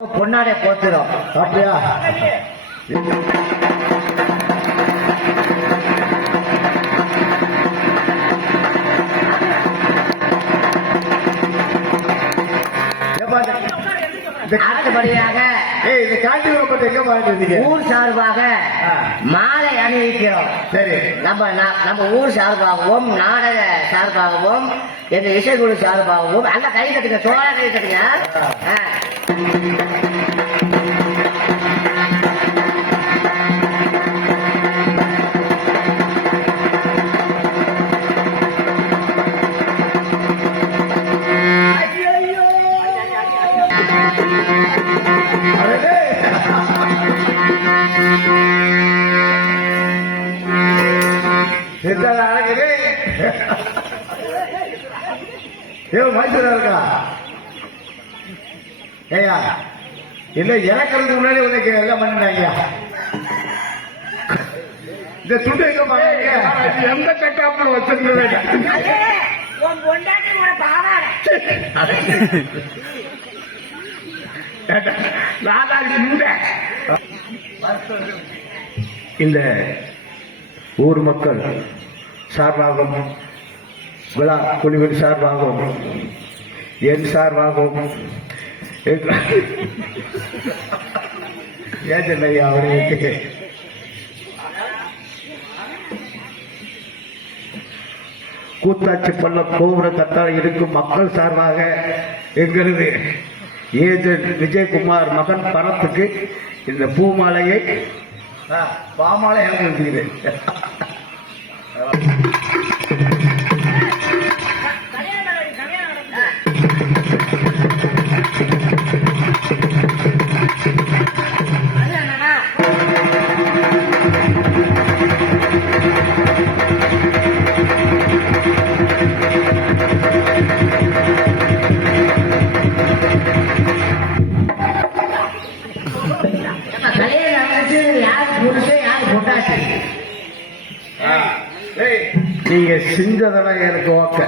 பொன்னாடை போத்துறோம் அப்படியா? அடுத்தபடியாக காஞ்சிபுரம் எங்க ஊர் சார்பாக. மாலை அணிவிக்கிறோம். சரி. நம்ம நம்ம ஊர் சார்பாகவும் நாடக சார்பாகவும் எங்க இசைக்குழு சார்பாகவும் அல்ல கை கட்டுங்க சோழ கை கட்டுங்க ఏమో మంచిది ஏயா இல்ல இறக்கிறதுக்கு முன்னாடி உனக்கு எல்லாம் பண்ணிட்டாங்கயா இந்த துண்டு எங்க பாருங்க எந்த செட்டப்ல வச்சிருந்தது இந்த ஊர் மக்கள் சார்பாகவும் விழா குழுவின் சார்பாகவும் என் சார்பாகவும் ஏஜென்னையா அவர்களுக்கு கூத்தாட்சி பள்ளம் கோபுர தட்டால் இருக்கும் மக்கள் சார்பாக எங்களது ஏஜென்ட் விஜயகுமார் மகன் பணத்துக்கு இந்த பூமாலையை பாமாலை இருக்கிறேன் நம்ம கலையை அமைச்சு யார் புருஷன் யார் பொட்டாச்சு நீங்க செஞ்சதெல்லாம் எனக்கு ஓகே